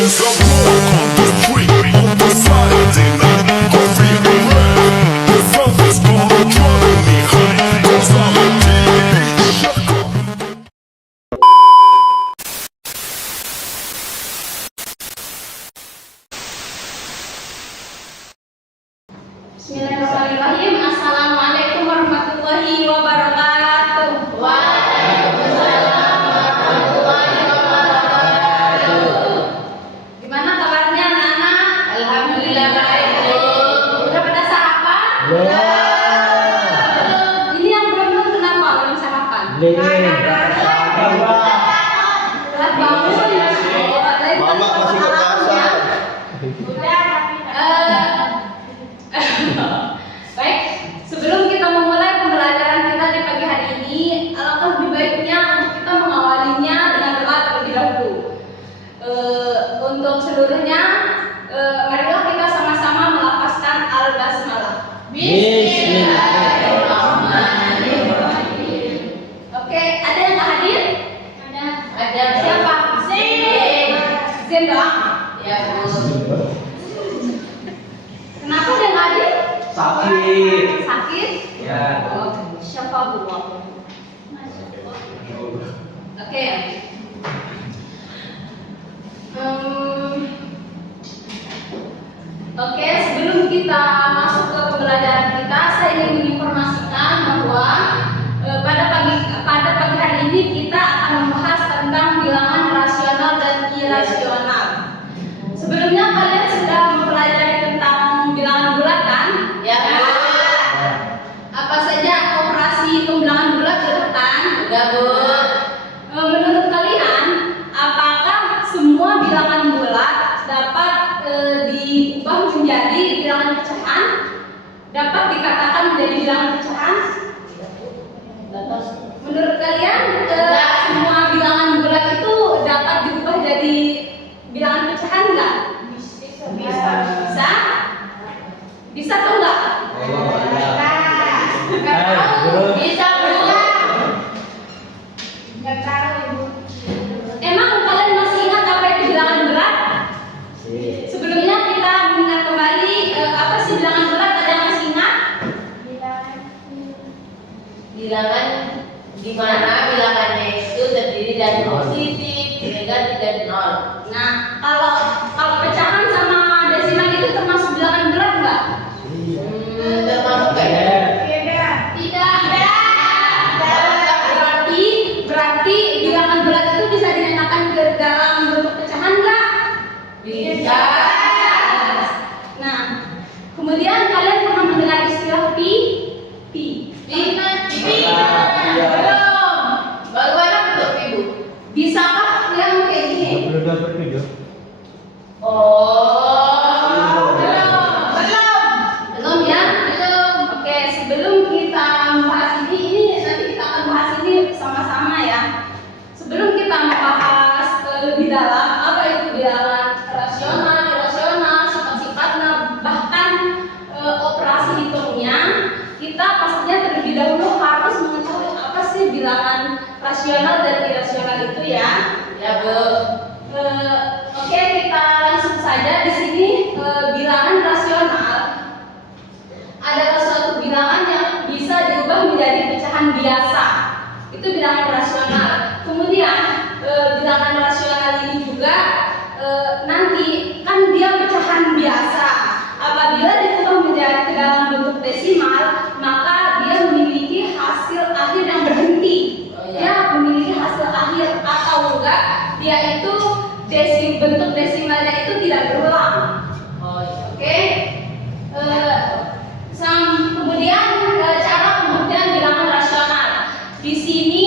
hands up, walk on the street. We on the Friday night, coffee and bread. The fellas gonna trouble me, honey, 'cause I'm a DJ Shaka. Bismillahirrahmanirrahim. Assalamualaikum warahmatullahi wabarakatuh. Waalaikumsalam warahmatullahi wabarakatuh. Gimana kabarnya anak-anak? Alhamdulillah baik. Udah pada sarapan? Ini yang belum kenapa belum sarapan? Telat bangun. Mama masih ke pasar. Baik, sebelum kita memulai pembelajaran kita di pagi hari ini, alangkah lebih baiknya untuk kita mengawalinya dengan doa terlebih dahulu. Untuk seluruhnya, marilah kita sama-sama melafazkan al-basmalah. Bismillahirrahmanirrahim. Oke, ada yang tak hadir? Ada. Siapa? Zen doang? Ya, Bu. Kenapa dia nggak hadir? Sakit? Ya. Oh, siapa Bu? Oke. Oke, sebelum kita masuk ke pembelajaran kita, saya ingin menginformasikan bahwa pada pagi hari ini kita akan membahas tentang bilangan rasional dan irasional. Sebelumnya kalian sudah mempelajari tentang bilangan bulat kan? Ya. Apa saja operasi pembilangan bulat sudah kan? Sudah, Bu. Menurut kalian, apakah semua bilangan bulat dapat diubah menjadi bilangan pecahan? Dapat dikatakan menjadi bilangan pecahan? Menurut kalian, semua bilangan bulat itu dapat diubah jadi bilangan pecahan nggak? Bisa. Bisa atau enggak? Bisa, Bu. Emang kalian masih ingat apa itu bilangan bulat? Sebelumnya kita mengingat kembali apa sih bilangan bulat, ada yang masih ingat? Bilangan di mana bilangannya itu terdiri dari positif, negatif, dan nol. Nah, kalau pecahan sama desimal itu termasuk bilangan bulat enggak? Termasuk kayak Tidak. Berarti bilangan bulat itu bisa dinyatakan ke dalam bentuk pecahan enggak? bisa. Nah, kemudian kalian pernah mendengar istilah pi? Belum. Bagaimana bentuk ibu? Bisakah yang kayak gini? Belum ya? Oke, sebelum kita membahas ini nanti kita akan bahas ini sama-sama ya. Sebelum kita membahas lebih dalam apa itu bilangan rasional, irasional, sifat-sifatnya, bahkan operasi hitungnya, kita pastinya terlebih dahulu harus mengetahui apa sih bilangan rasional dan irasional itu ya. Ya, Bu. Oke, kita langsung saja di sini. Bilangan rasional adalah suatu bilangan yang bisa diubah menjadi pecahan biasa. Itu bilangan rasional. Kemudian bilangan rasional ini juga nanti kan dia pecahan biasa. Apabila diubah menjadi ke dalam bentuk desimal, maka dia memiliki hasil akhir yang berhenti. Dia memiliki hasil akhir atau enggak, dia itu bentuk desimalnya itu tidak berulang. Oke. Kemudian cara pembuktian bilangan rasional. Di sini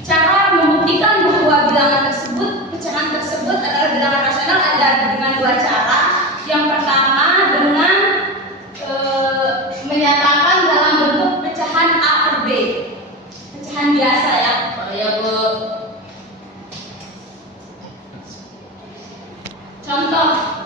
cara membuktikan bahwa bilangan tersebut, pecahan tersebut adalah bilangan rasional ada dengan dua cara. Yang pertama dengan menyatakan dalam bentuk pecahan A per B, pecahan biasa ya. Ya, Bu. Contoh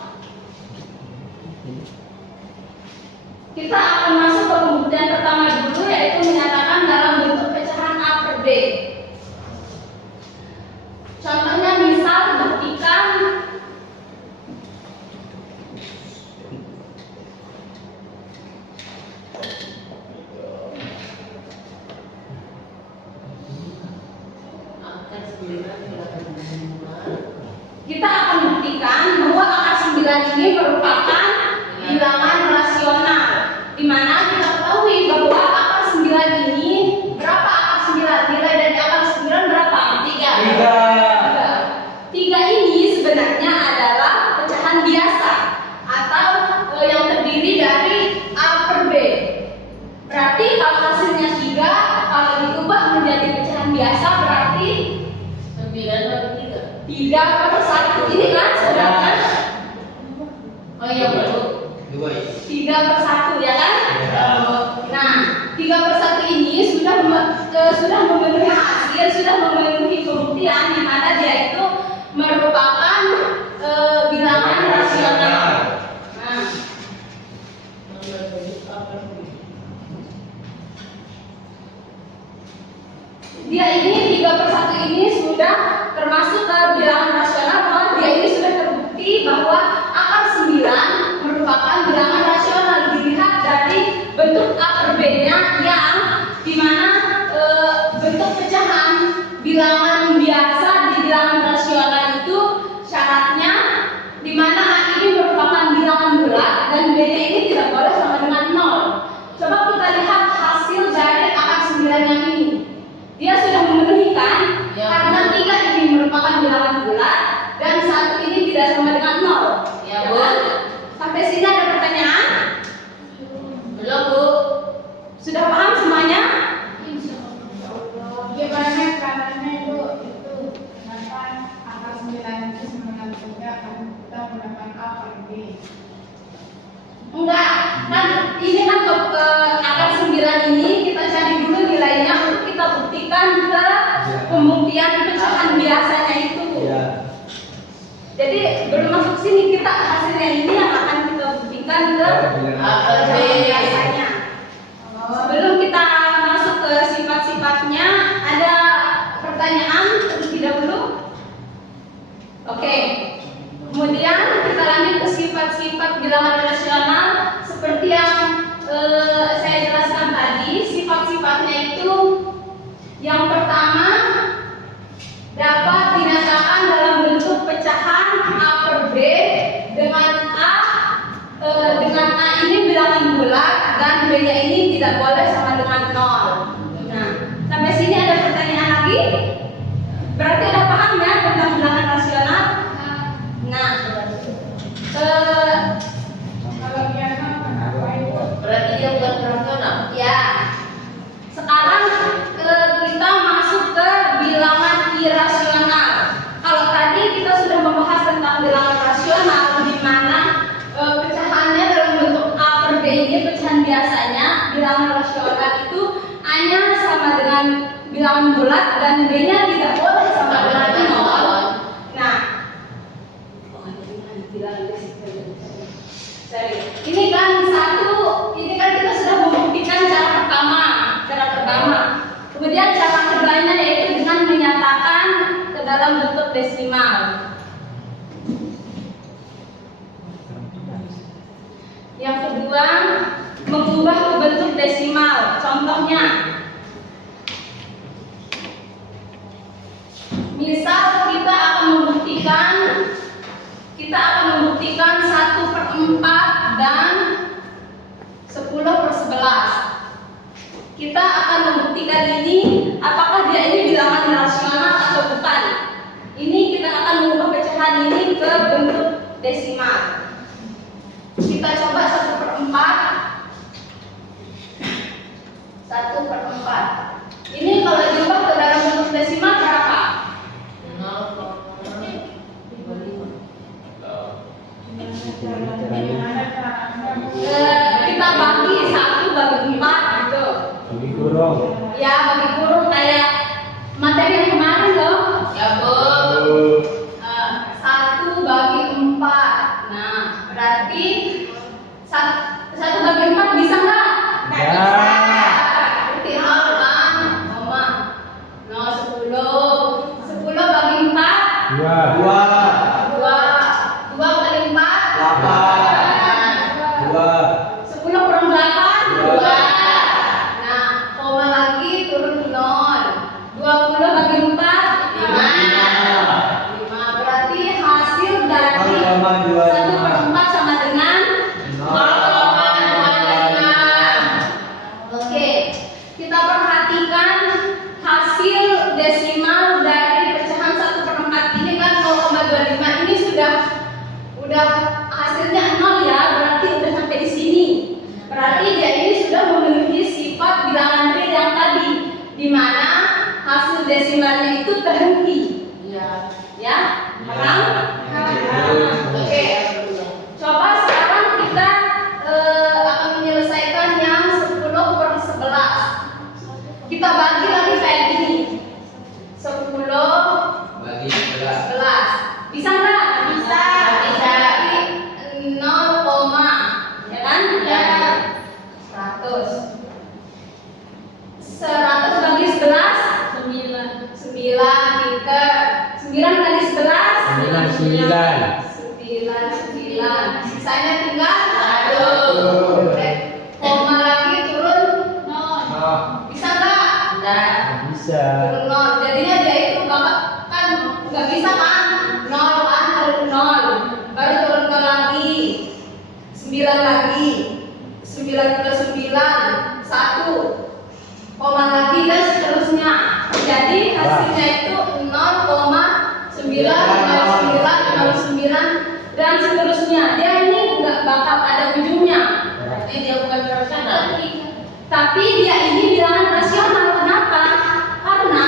Kita akan buktikan bahwa akar 9 ini merupakan bilangan rasional, di mana kita ketahui bahwa akar 9 ini berapa akar 9? Nilai dari akar 9 berapa? 3. 3 ini sebenarnya adalah pecahan biasa atau yang terdiri dari A per B. Berarti kalau hasilnya 3, kalau diubah menjadi pecahan biasa berarti 3 per 1 ini kan sedangkan Oh iya betul. 3 per 1 ya kan? Nah, 3 per 1 ini sudah memenuhi hasil, sudah memenuhi pembuktian di mana dia itu merupakan bilangan rasional. Nah, dia ini 3 per 1 ini sudah termasuk ke bilangan rasional, bahwa dia ini sudah terbukti bahwa akar 9 merupakan bilangan rasional dilihat dari bentuk A per B-nya yang dimana bentuk pecahan bilangan biasa di bilangan rasional itu syaratnya dimana A ini merupakan bilangan bulat dan B-nya ini tidak boleh sama dengan 0. Coba kita lihat hasil dari akar 9 yang ini. Dia sudah memenuhi kan? Ya. Karena 3 ini merupakan bilangan bulat dan 1 ini tidak sama dengan 0. Ya, Bu. Sampai sini ada pertanyaan? Belum, Bu. Sudah paham semuanya? Gimana caranya itu kenapa angka 9 itu sama dengan 3 kan kita menggunakan A per B? Enggak, kan ini kan ke akar 9 ini kita cari dulu nilainya untuk kita buktikan ke pembuktian pecahan biasanya itu. Jadi belum masuk sini, kita hasilnya ini yang akan kita buktikan ke pecahan biasanya. Sebelum kita masuk ke sifat-sifatnya, ada pertanyaan terlebih dahulu? Oke. Kemudian kita lanjut ke sifat-sifat bilangan rasional seperti yang saya jelaskan tadi. Sifat-sifatnya itu yang pertama dapat dinyatakan dalam bentuk pecahan A per B dengan A ini bilangan bulat dan B-nya ini tidak boleh sama dengan 0. Nah, sampai sini ada pertanyaan lagi? Berarti udah paham ya tentang bilangan rasional? Nah, Kalau biasa kenapa itu? Berarti dia bukan rasional. ya. Sekarang kita masuk ke bilangan irasional. Kalau tadi kita sudah membahas tentang bilangan rasional di mana pecahannya dalam bentuk A per B ini pecahan biasanya, bilangan rasional itu A-nya sama dengan bilangan bulat dan B-nya tidak boleh sama dengan 0. Nah, ini kan ini kan kita sudah membuktikan cara pertama. Kemudian cara keduanya yaitu dengan menyatakan ke dalam bentuk desimal. Yang kedua, mengubah ke bentuk desimal. Contohnya, misal kita akan membuktikan 1/4 dan 10/11. Kita akan membuktikan ini apakah dia ini bilangan rasional atau bukan. Ini kita akan mengubah pecahan ini ke bentuk desimal. Kita coba 1/4. Ini kalau diubah ke dalam bentuk desimal berapa? 0,0. Kita bagi 1/4 gitu. Ya, bagi kurung kayak materi yang kemarin loh. Ya, Bu. 1/4. Nah, berarti 1/4 bisa nggak? Nggak bisa. Berarti 0 kan? 10 bagi 4. 2 kali 4. 10 kurang 8. 2. Nah, koma lagi turun 0. 20 bagi 4. 5. 9 kali 11 9. 9. Sisanya tinggal 1. Koma lagi turun 0. Bisa nggak? Enggak. Bisa. Turun 0. Jadinya dia itu bapak kan nggak bisa kan? 0 kan turun 0. Baru turun 0 lagi. 9 lagi. 9 plus 9 1. Koma lagi dan seterusnya. Jadi hasilnya itu 0,909 dan seterusnya. Dia ini nggak bakal ada ujungnya. Berarti dia bukan rasional. Tapi dia ini bilangan rasional. Kenapa? Karena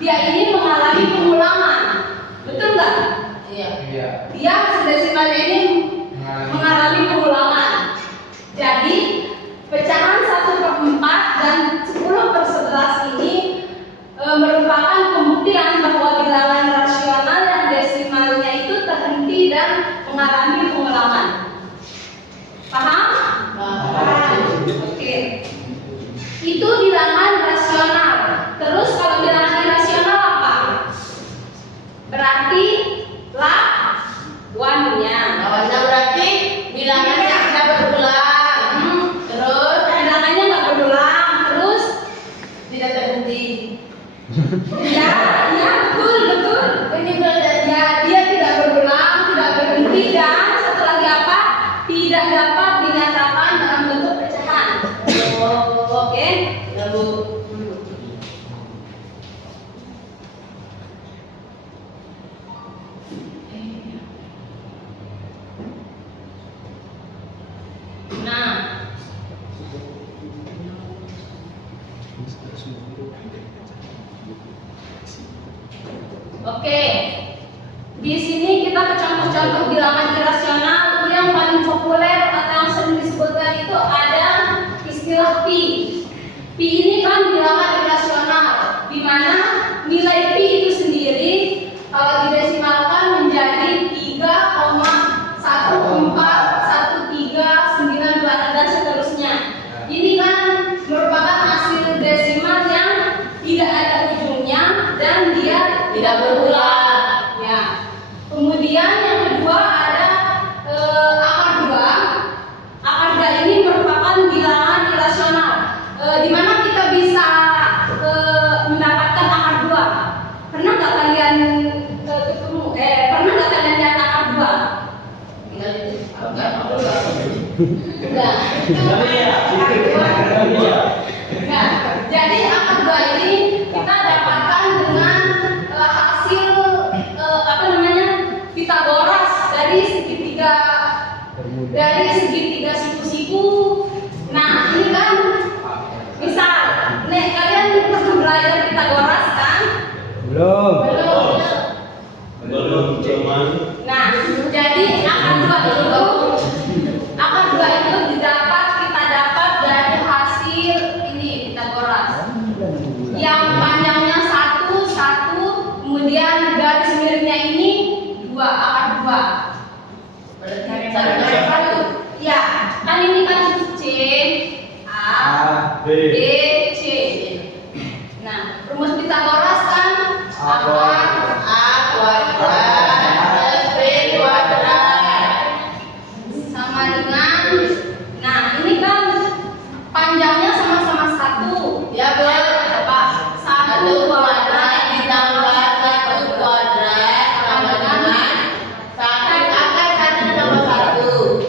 dia ini mengalami pengulangan. Betul nggak? Iya. Dia hasil desimalnya ini mengalami pengulangan. Jadi pecahan 1/4 dan 10/11 ini merupakan pembuktian bahwa bilangan rasional yang desimalnya itu terhenti dan mengalami pengulangan. Paham? Oke. Itu bilangan rasional. Terus kalau bilangan irasional apa? Berarti lawannya. Lawannya berarti bilangannya tidak berulang. Terus Bilangannya nggak berulang. Terus tidak terhenti. ya betul. Ini ya dia tidak berulang, tidak berhenti dan satu lagi apa? Tidak dapat dinyatakan dalam bentuk pecahan. Oke. Lalu Nah, oke. Di sini kita ke contoh-contoh bilangan irasional. Yang paling populer atau yang sering disebutkan itu ada istilah pi. Pi ini kan bilangan irasional, di mana nilai pi itu sendiri kalau didesimalkan menjadi 3,141392 dan seterusnya. Ini kan merupakan hasil desimal yang tidak ada ujungnya dan dia tidak berulang. Ya. Kemudian yang kedua ada akar 2. Akar 2 ini merupakan bilangan irasional. Di mana kita bisa mendapatkan akar 2? Pernah nggak kalian pernah nggak kalian lihat akar 2? Tinggal itu. Enggak. Enggak. Nah, jadi akar 2 ini kita dapatkan dengan hasil Pitagoras dari segitiga siku-siku. Nah, ini kan misal, nih kalian pernah belajar Pitagoras kan? Belum. Belum cuman Nah, jadi akar 2 itu kita dapat dari hasil ini Pitagoras. Yang panjangnya 1, kemudian garis miringnya ini 2, akar 2. Berarti Satu. Ya, kan ini kan C, A, B. B, C. Nah, rumus Pitagoras kan akar A kuadrat plus B kuadrat. sama dengan, nah ini kan panjangnya sama-sama 1. Ya, Bu. Apa? 1 kuadrat ditambah 1 kuadrat sama dengan 1 akar 1 ditambah 1.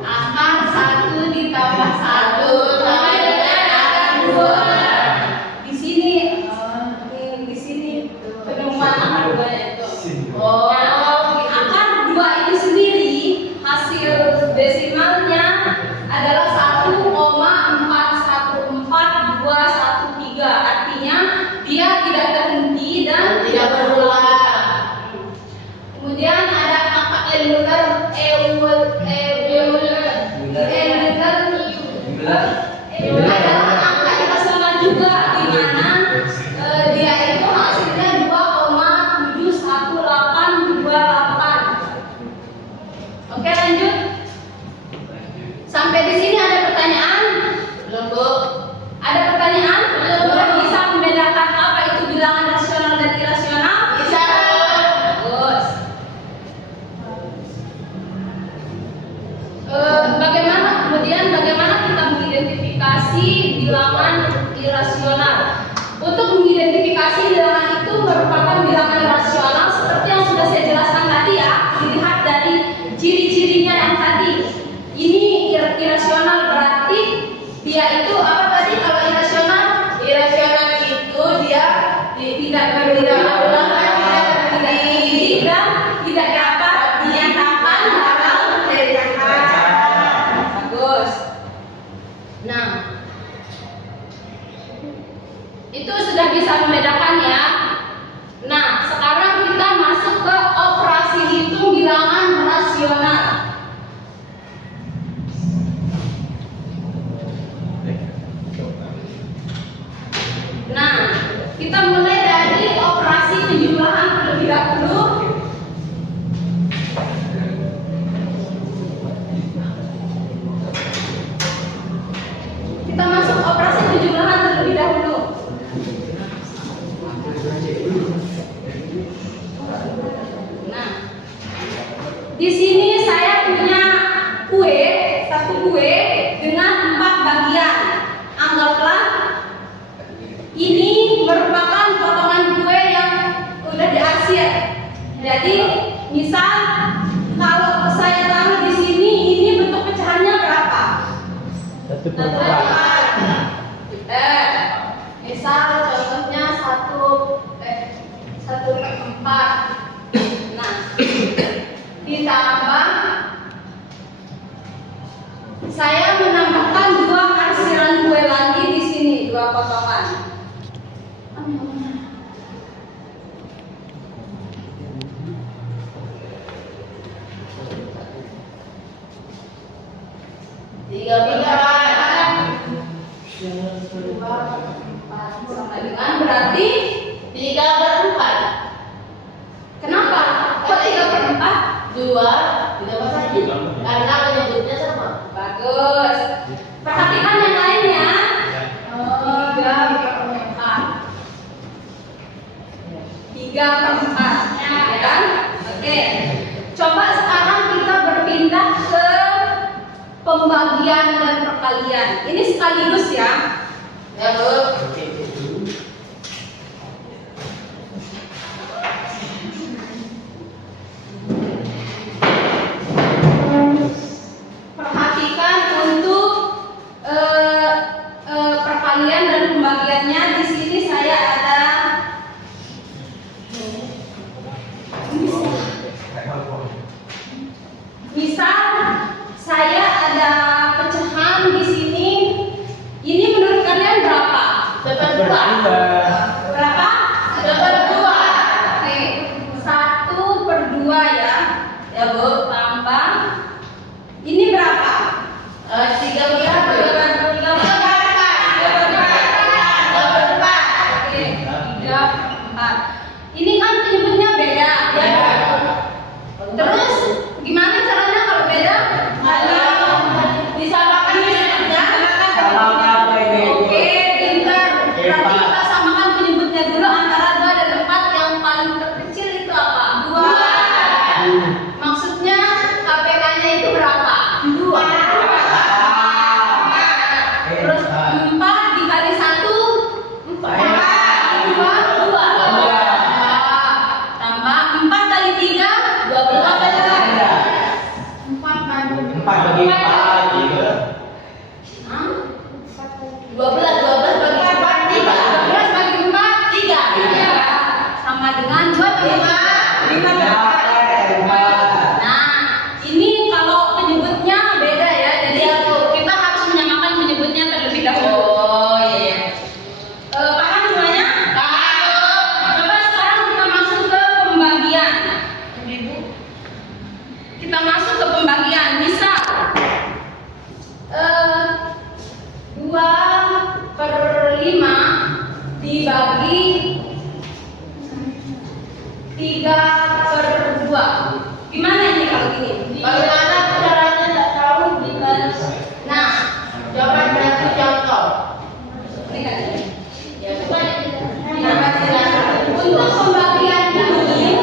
akar 1 ditambah 1 Sama dengan Di sini saya punya kue, satu kue dengan 4 bagian. Anggaplah ini merupakan potongan kue yang udah diarsir. Jadi, misal kalau saya taruh di sini, ini bentuk pecahannya berapa? 1/4. Misal contohnya 1/4. Nah, ditambah saya menambahkan 2 arsiran kue lagi di sini, 2 potongan. Sama dengan berarti 3/4. kenapa? Kok 3/4? 2 ditambah 1 karena menyebutnya sama. Bagus. Perhatikan yang lainnya. 3/4, ya kan? Oke. Coba sekarang kita berpindah ke pembagian dan perkalian. Ini sekaligus ya. Ya, Bu. Perhatikan untuk perkalian dan pembagiannya. Di sini saya ada misal saya ada pecahan di sini. Ini menurut kalian berapa? 2/4. Berapa? 2/2. Oke, 1/2 ya. Ya Bu, tambah. Ini berapa? 3/4. Oke, 3/4. Ini kan penyebutnya beda. Ya. Terus gimana caranya kalau beda? Disamakan penyebutnya. Oke, pintar. Berarti kita samakan penyebutnya dulu antara 2 dan 4. Yang paling terkecil itu apa? 2. Maksudnya KPK-nya itu berapa? 2. Terus 4 dikali 1 4. 2. Tambah 4 kali 3 12. 4 bagi 4 bagi 4. 12 bagi 4 3. 12 bagi 4 3. Ya. Sama dengan 25. 5. Nah, ini kalau penyebutnya beda ya. Jadi kita harus menyamakan penyebutnya terlebih dahulu. Oh iya. Paham semuanya? Paham. Coba sekarang kita masuk ke pembagian. Kita masuk ke pembagian. Misal 2/5 dibagi 3/2. Gimana ini kalau gini? Bagaimana caranya enggak tahu Nah, jawaban berarti contoh. lihat ini. Ya, coba Untuk pembagian ini,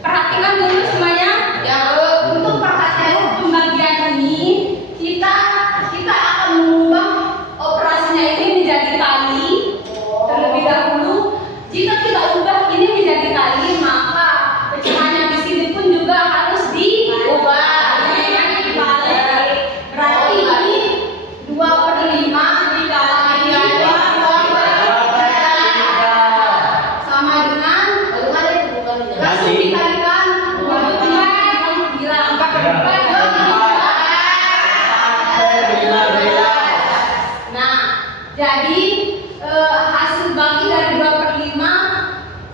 perhatikan dulu semuanya. Ya, Untuk pembagian ini, kita akan mengubah operasinya ini menjadi kali terlebih dahulu. Jika kita ubah ini menjadi kali, maka pecahannya di sini pun juga harus diubah. Berarti ini 2/5 dikali 2 sama dengan langsung dikalikan 23 Nah, jadi hasil bagi dari 2/5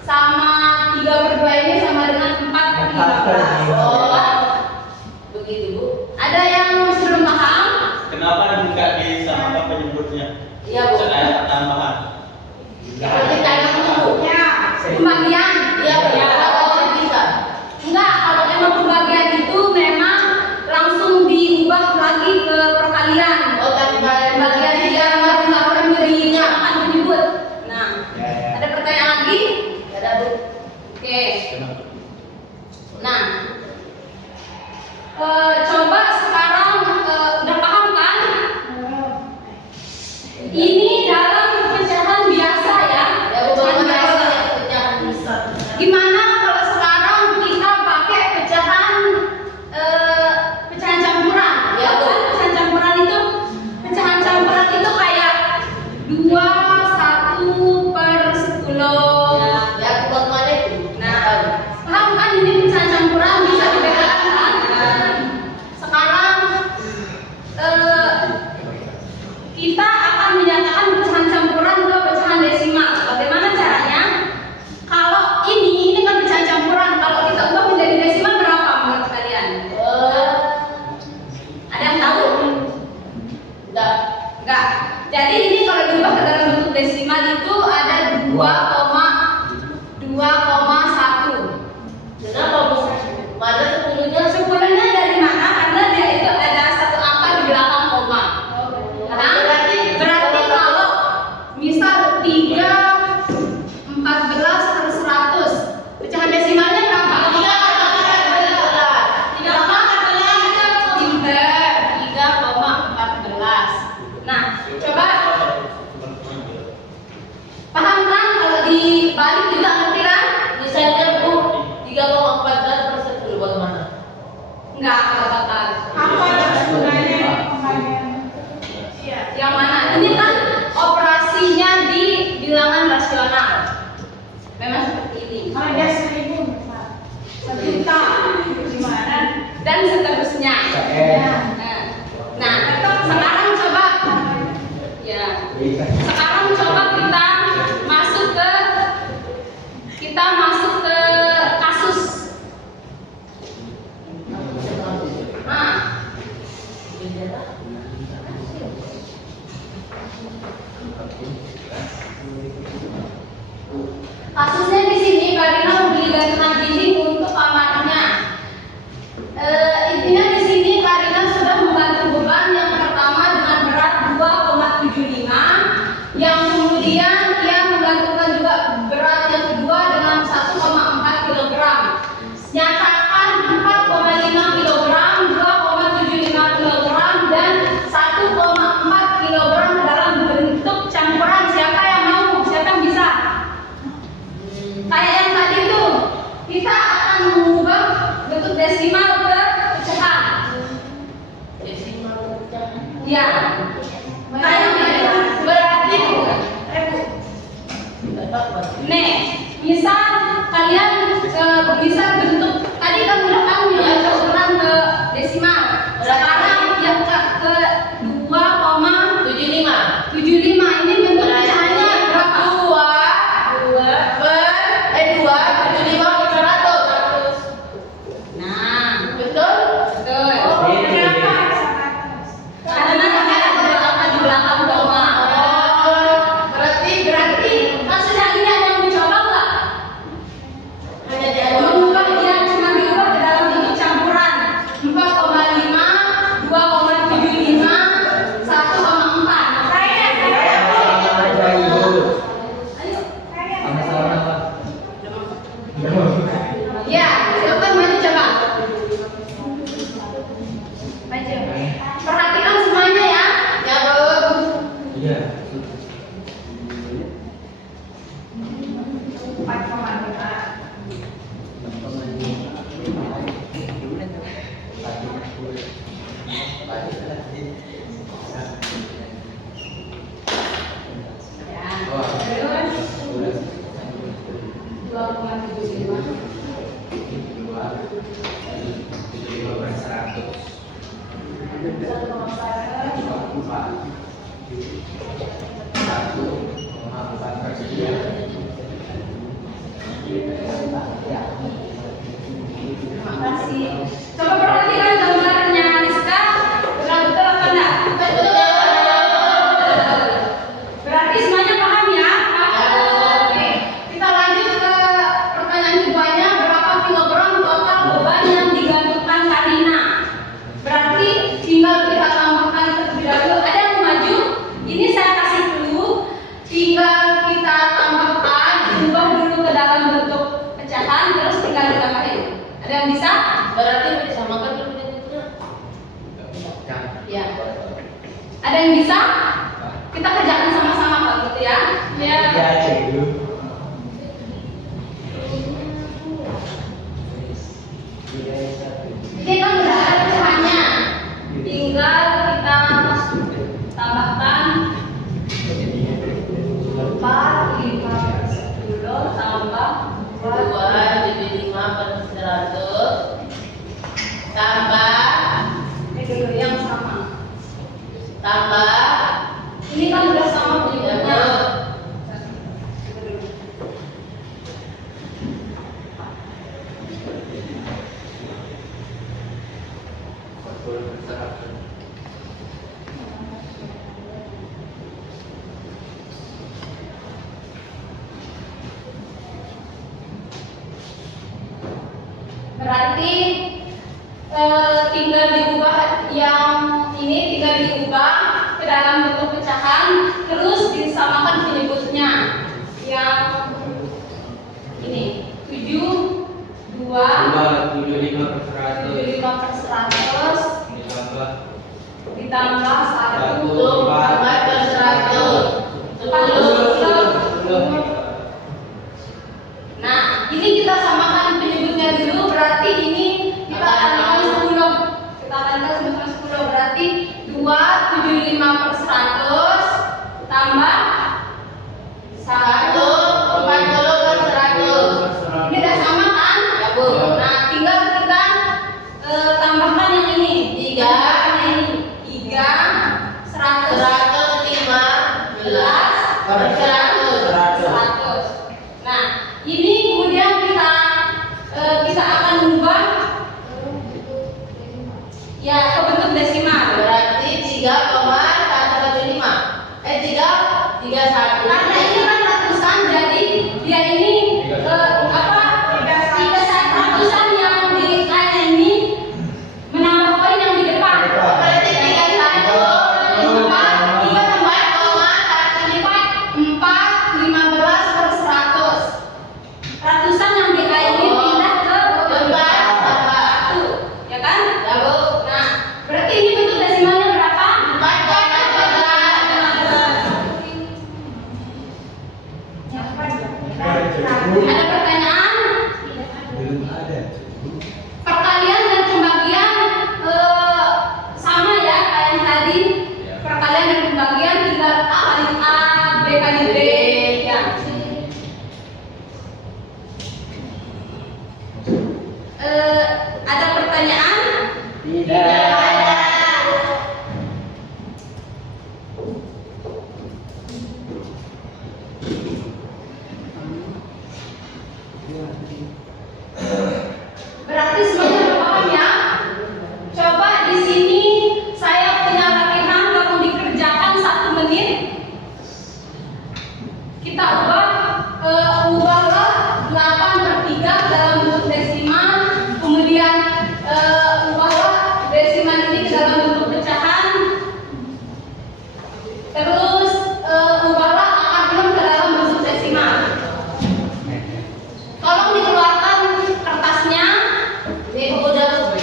sama 3/2 ini sama dengan 4/15. Oh, begitu, Bu. Ada yang masih belum paham? Kenapa nggak disamakan penyebutnya? Iya, Bu. Saya tambahan. Berarti tanya dulu. Pembagian? Iya, Bu. Kalau bisa. Enggak, kalau emang pembagian itu memang langsung diubah lagi ke perkalian. Oh, tapi Pembagian dia nggak perlu dinyamakan penyebut. Nah, ada pertanyaan lagi? ada, Bu. Oke. Nah, Coba sekarang udah paham kan? Ini dalam pecahan biasa ya. Ya bukan biasa, pecahan besar. Gimana kalau sekarang kita pakai pecahan campuran? Ya kan pecahan campuran itu kayak 2, 1/10. Ya kebutuhannya itu. Nah, paham kan ini pecahan campuran bisa dibedakan kan? Sekarang kita akan menyatakan pecahan campuran ke pecahan desimal. Bagaimana caranya? Kalau ini kan pecahan campuran. Kalau kita ubah menjadi desimal berapa menurut kalian? Ada yang tahu? Enggak. Enggak. Jadi ini kalau diubah ke dalam bentuk desimal itu ada 2,1. Kenapa bisa? Mana 10-nya? 10-nya dari mana? Karena dia itu ada satu angka di belakang koma. Nah, berarti kalau misal 3/14/100, pecahan desimalnya berapa? 3,14. Nah, coba paham kan kalau dibalik juga ngerti kan? Misalnya Bu, 3,14/10 bagaimana? Enggak bakal. Apa sebenarnya pembandingan? Iya. Yang mana? Ini kan operasinya di bilangan rasional. Memang seperti ini. Kalau dia 1.000 misal, 1.000.000 gimana? Dan seterusnya. Nah, sekarang coba ya. Sekarang coba kita masuk ke kasus. Nah, kasusnya di sini Karina membeli gantungan dinding untuk kamarnya. Intinya di sini Karina sudah membantu beban yang pertama dengan berat 2,75, yang kemudian dia menggantungkan juga berat yang kedua dengan 1,4 kg. Nyatakan 4,5 kg, 2,75 kg dan 1,4 kg dalam bentuk campuran. Siapa yang mau? Siapa yang bisa? Kayak yang tadi tuh, kita akan mengubah bentuk desimal ke pecahan. Desimal pecahan. Ya, kayak gitu. Berarti, nih, misal kalian bisa bentuk tadi kan udah kamu yang campuran ke desimal. Sekarang yang ke 2,75. Ini bentuk pecahannya berapa? 2,75/100. Nah, Betul? betul. Kenapa 100? Karena ada angka di belakang koma. Berarti Maksudnya ini ada yang mencoba nggak? hanya diadu. Mengubah dia cuma diubah ke dalam bentuk campuran 4,5, 2,75, 1,4. Ayo. Ya, silakan maju coba. Maju. Perhatikan semuanya ya. Ya, Bu. Iya. 4,5. Ya. Terus 2,75. Terima kasih. Coba perhatikan gambarnya Rizka. Betul apa enggak? Berarti semuanya paham ya? Oke. Kita lanjut ke pertanyaan keduanya. Berapa kilogram total beban yang digantungkan Karina? Berarti tinggal kita tambahkan terlebih dahulu. Ada yang mau maju? Ini saya kasih dulu. Tinggal kita tambahkan, ubah dulu ke dalam bentuk pecahan, terus tinggal ditambahin. Ada yang bisa? Berarti disamakan dulu dengan itu. Berarti tinggal diubah yang ini tinggal diubah ke dalam bentuk pecahan, terus disamakan penyebutnya. Yang ini 75/100 ditambah 1 Nah, ini kita samakan penyebutnya dulu. Berarti ini kita kalikan 10. Kita kalikan sama 10. Berarti 275/100 tambah 140/100. Ini udah sama kan? Ya, Bu. Nah, tinggal kita tambahkan yang ini. 3 100. Nah, ini kemudian kita akan ubah ya ke bentuk desimal. Berarti 3,115. 331. Karena ini kan ratusan, jadi dia ini ratusan yang di kanan ini menambah poin yang di depan. Berarti 415/100. Ratusan yang di kanan ini pindah ke depan 1, ya kan? Ya, Bu. Nah, berarti ini bentuk desimalnya berapa? 4,14. Ada pertanyaan? Belum ada. Perkalian dan pembagian sama ya kayak yang tadi. Perkalian dan pembagian tinggal A kali A, B kali B ya. Ada pertanyaan? Tidak. Berarti semuanya udah paham ya? Coba di sini saya punya latihan kalau dikerjakan 1 menit. Kita ubahlah 8/3 dalam bentuk desimal, kemudian ubahlah desimal ini ke dalam bentuk pecahan, terus ubahlah angka 6 ke dalam bentuk desimal. Tolong dikeluarkan kertasnya. Ini udah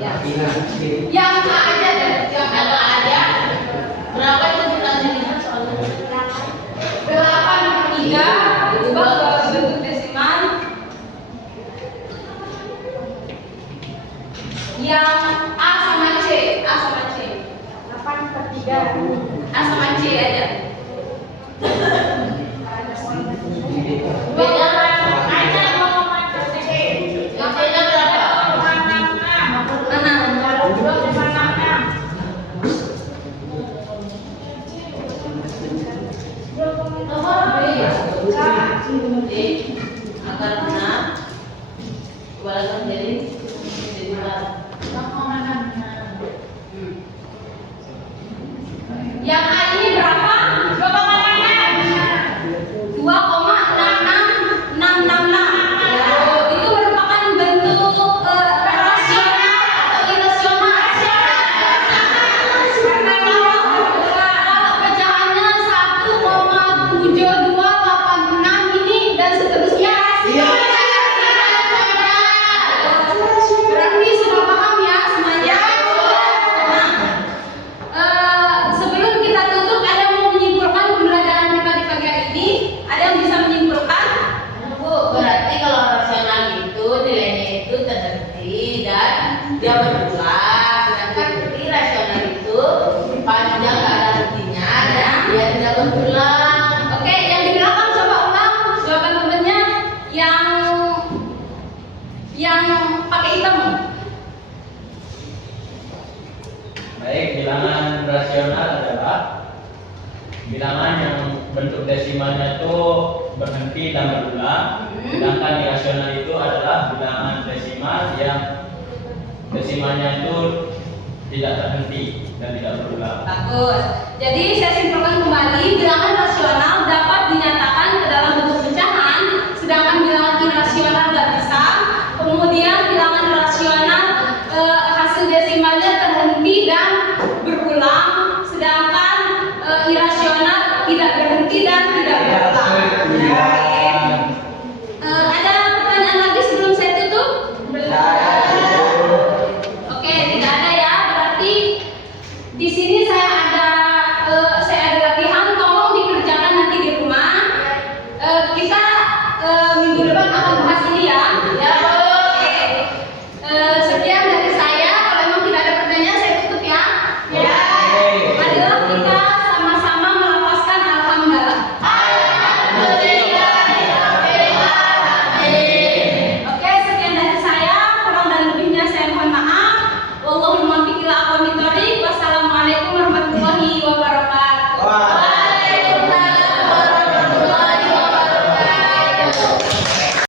Ya. Ini. Yang A aja deh, yang A aja. berapa itu kita lihat soalnya? 8/3 diubah ke bentuk desimal. Yang A sama C, A sama C. 8/3. A sama C aja. Beda Ada mau yang beda berapa? 2,6. Jadi akar 6 dibalakan jadi berapa? 2,6. Yang A ini berapa? 2,66666. Itu merupakan bentuk rasional atau irasional. Kalau pecahannya 1,7286 ini dan seterusnya. Berarti sudah paham ya semuanya? Nah, sebelum kita tutup, ada yang mau menyimpulkan pembelajaran kita di pagi hari ini? Ada yang bisa menyimpulkan? Bu, berarti kalau rasional itu nilainya itu terhenti dan dia berulang. Sedangkan irasional itu panjang gak ada hentinya dan dia tidak berulang. Oke, yang di belakang coba ulang jawaban temennya yang pakai hitam. Baik, bilangan rasional adalah bilangan yang bentuk desimalnya itu berhenti dan berulang. Sedangkan irasional itu adalah bilangan desimal yang desimalnya itu tidak terhenti dan tidak berulang. Bagus. Jadi saya simpulkan kembali, bilangan rasional dapat dinyatakan